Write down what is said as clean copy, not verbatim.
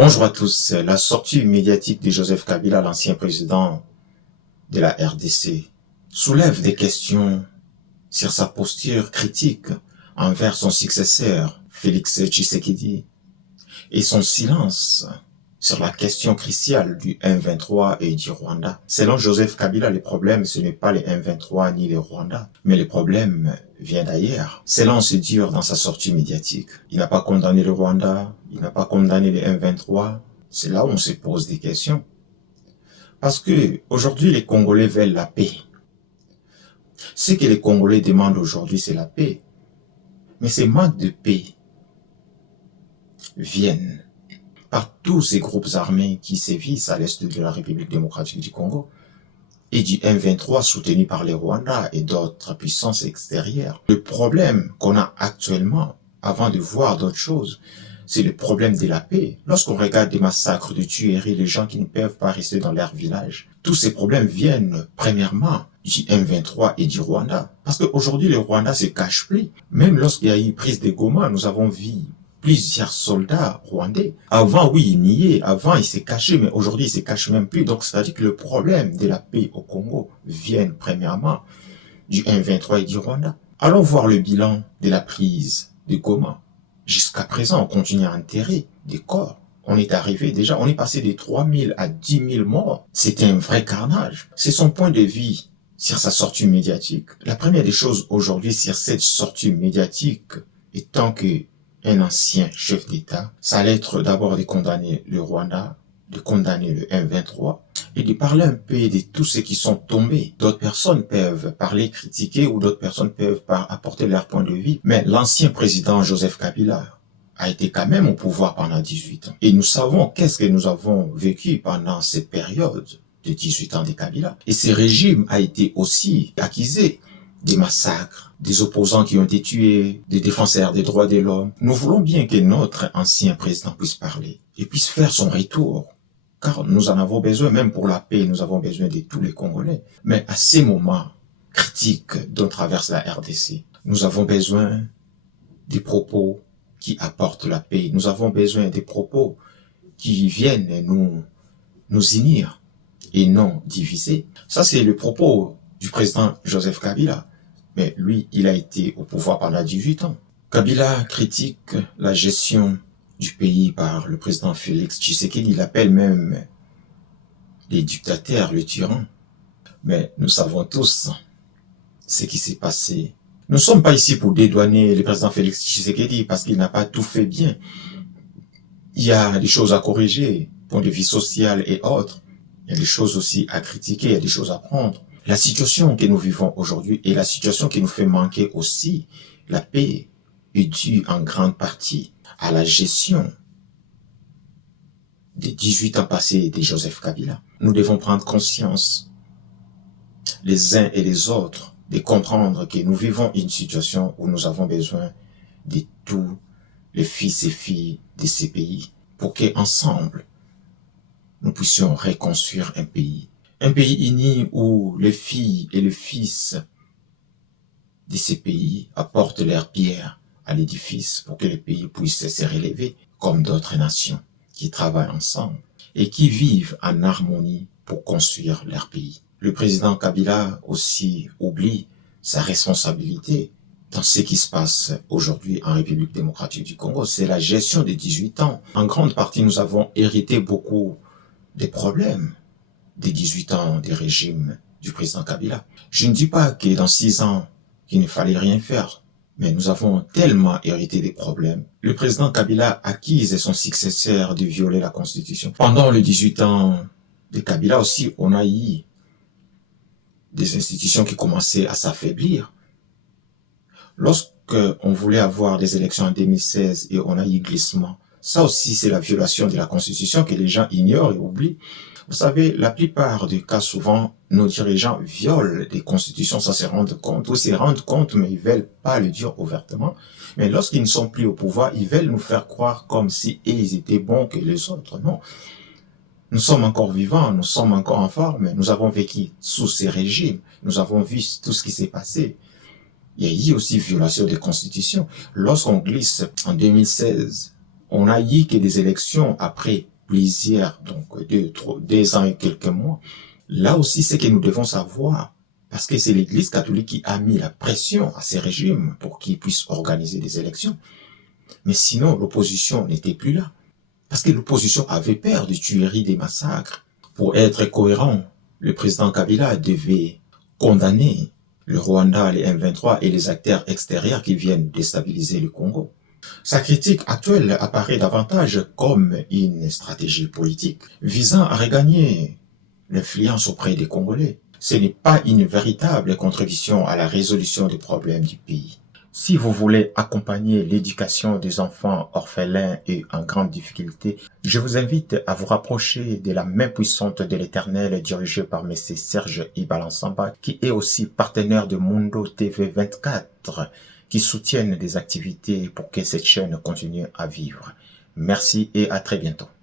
Bonjour à tous. La sortie médiatique de Joseph Kabila, l'ancien président de la RDC, soulève des questions sur sa posture critique envers son successeur, Félix Tshisekedi, et son silence sur la question cruciale du M23 et du Rwanda. Selon Joseph Kabila, le problème, ce n'est pas les M23 ni le Rwanda, mais le problème vient d'ailleurs. Selon se dire dans sa sortie médiatique, il n'a pas condamné le Rwanda, il n'a pas condamné les M23. C'est là où on se pose des questions. Parce que aujourd'hui, les Congolais veulent la paix. Ce que les Congolais demandent aujourd'hui, c'est la paix. Mais ces manques de paix viennent par tous ces groupes armés qui sévissent à l'est de la République démocratique du Congo et du M23 soutenu par les Rwandais et d'autres puissances extérieures. Le problème qu'on a actuellement, avant de voir d'autres choses, c'est le problème de la paix. Lorsqu'on regarde des massacres, des tueries, les gens qui ne peuvent pas rester dans leur village, tous ces problèmes viennent premièrement du M23 et du Rwanda. Parce qu'aujourd'hui, le Rwanda se cache plus. Même lorsqu'il y a eu prise de Goma, nous avons vu plusieurs soldats rwandais. Avant, oui, ils niaient. Avant, ils se cachaient, mais aujourd'hui, ils se cachent même plus. Donc, c'est-à-dire que le problème de la paix au Congo vient premièrement du M23 et du Rwanda. Allons voir le bilan de la prise de Goma. Jusqu'à présent, on continue à enterrer des corps. On est arrivé déjà, on est passé de 3000 à 10 000 morts. C'était un vrai carnage. C'est son point de vue sur sa sortie médiatique. La première des choses aujourd'hui sur cette sortie médiatique, étant que un ancien chef d'État, ça allait être d'abord de condamner le Rwanda, de condamner le M23 et de parler un peu de tous ceux qui sont tombés. D'autres personnes peuvent parler, critiquer ou d'autres personnes peuvent apporter leur point de vue. Mais l'ancien président Joseph Kabila a été quand même au pouvoir pendant 18 ans. Et nous savons qu'est-ce que nous avons vécu pendant cette période de 18 ans de Kabila. Et ce régime a été aussi accusé des massacres, des opposants qui ont été tués, des défenseurs des droits de l'homme. Nous voulons bien que notre ancien président puisse parler et puisse faire son retour. Car nous en avons besoin, même pour la paix, nous avons besoin de tous les Congolais. Mais à ces moments critiques dont traverse la RDC, nous avons besoin des propos qui apportent la paix. Nous avons besoin des propos qui viennent nous unir et non diviser. Ça, c'est le propos du président Joseph Kabila. Mais lui, il a été au pouvoir pendant 18 ans. Kabila critique la gestion du pays par le président Félix Tshisekedi. Il appelle même les dictateurs, les tyrans. Mais nous savons tous ce qui s'est passé. Nous ne sommes pas ici pour dédouaner le président Félix Tshisekedi parce qu'il n'a pas tout fait bien. Il y a des choses à corriger, point de vue social et autres. Il y a des choses aussi à critiquer, il y a des choses à prendre. La situation que nous vivons aujourd'hui et la situation qui nous fait manquer aussi la paix est due en grande partie à la gestion des 18 ans passés de Joseph Kabila. Nous devons prendre conscience, les uns et les autres, de comprendre que nous vivons une situation où nous avons besoin de tous les fils et filles de ces pays pour qu'ensemble, nous puissions reconstruire un pays. Un pays uni où les filles et les fils de ces pays apportent leur pierre à l'édifice pour que les pays puissent se relever comme d'autres nations qui travaillent ensemble et qui vivent en harmonie pour construire leur pays. Le président Kabila aussi oublie sa responsabilité dans ce qui se passe aujourd'hui en République démocratique du Congo. C'est la gestion des 18 ans. En grande partie, nous avons hérité beaucoup des problèmes des 18 ans des régimes du président Kabila. Je ne dis pas que dans 6 ans, qu'il ne fallait rien faire, mais nous avons tellement hérité des problèmes. Le président Kabila accuse son successeur de violer la Constitution. Pendant les 18 ans de Kabila aussi, on a eu des institutions qui commençaient à s'affaiblir. Lorsqu'on voulait avoir des élections en 2016 et on a eu glissement, ça aussi c'est la violation de la Constitution que les gens ignorent et oublient. Vous savez, la plupart des cas, souvent, nos dirigeants violent des constitutions sans se rendre compte, ou se rendent compte, mais ils veulent pas le dire ouvertement. Mais lorsqu'ils ne sont plus au pouvoir, ils veulent nous faire croire comme si ils étaient bons que les autres. Non. Nous sommes encore vivants, nous sommes encore en forme, nous avons vécu sous ces régimes, nous avons vu tout ce qui s'est passé. Il y a eu aussi violation des constitutions. Lorsqu'on glisse en 2016, On a eu que des élections après plusieurs, donc 2 ans et quelques mois. Là aussi, c'est que nous devons savoir, parce que c'est l'Église catholique qui a mis la pression à ces régimes pour qu'ils puissent organiser des élections. Mais sinon, l'opposition n'était plus là. Parce que l'opposition avait peur des tueries, des massacres. Pour être cohérent, le président Kabila devait condamner le Rwanda, les M23 et les acteurs extérieurs qui viennent déstabiliser le Congo. Sa critique actuelle apparaît davantage comme une stratégie politique visant à regagner l'influence auprès des Congolais. Ce n'est pas une véritable contribution à la résolution des problèmes du pays. Si vous voulez accompagner l'éducation des enfants orphelins et en grande difficulté, je vous invite à vous rapprocher de la main puissante de l'Éternel dirigée par M. Serge Ibalansamba, qui est aussi partenaire de Mundo TV 24, qui soutiennent des activités pour que cette chaîne continue à vivre. Merci et à très bientôt.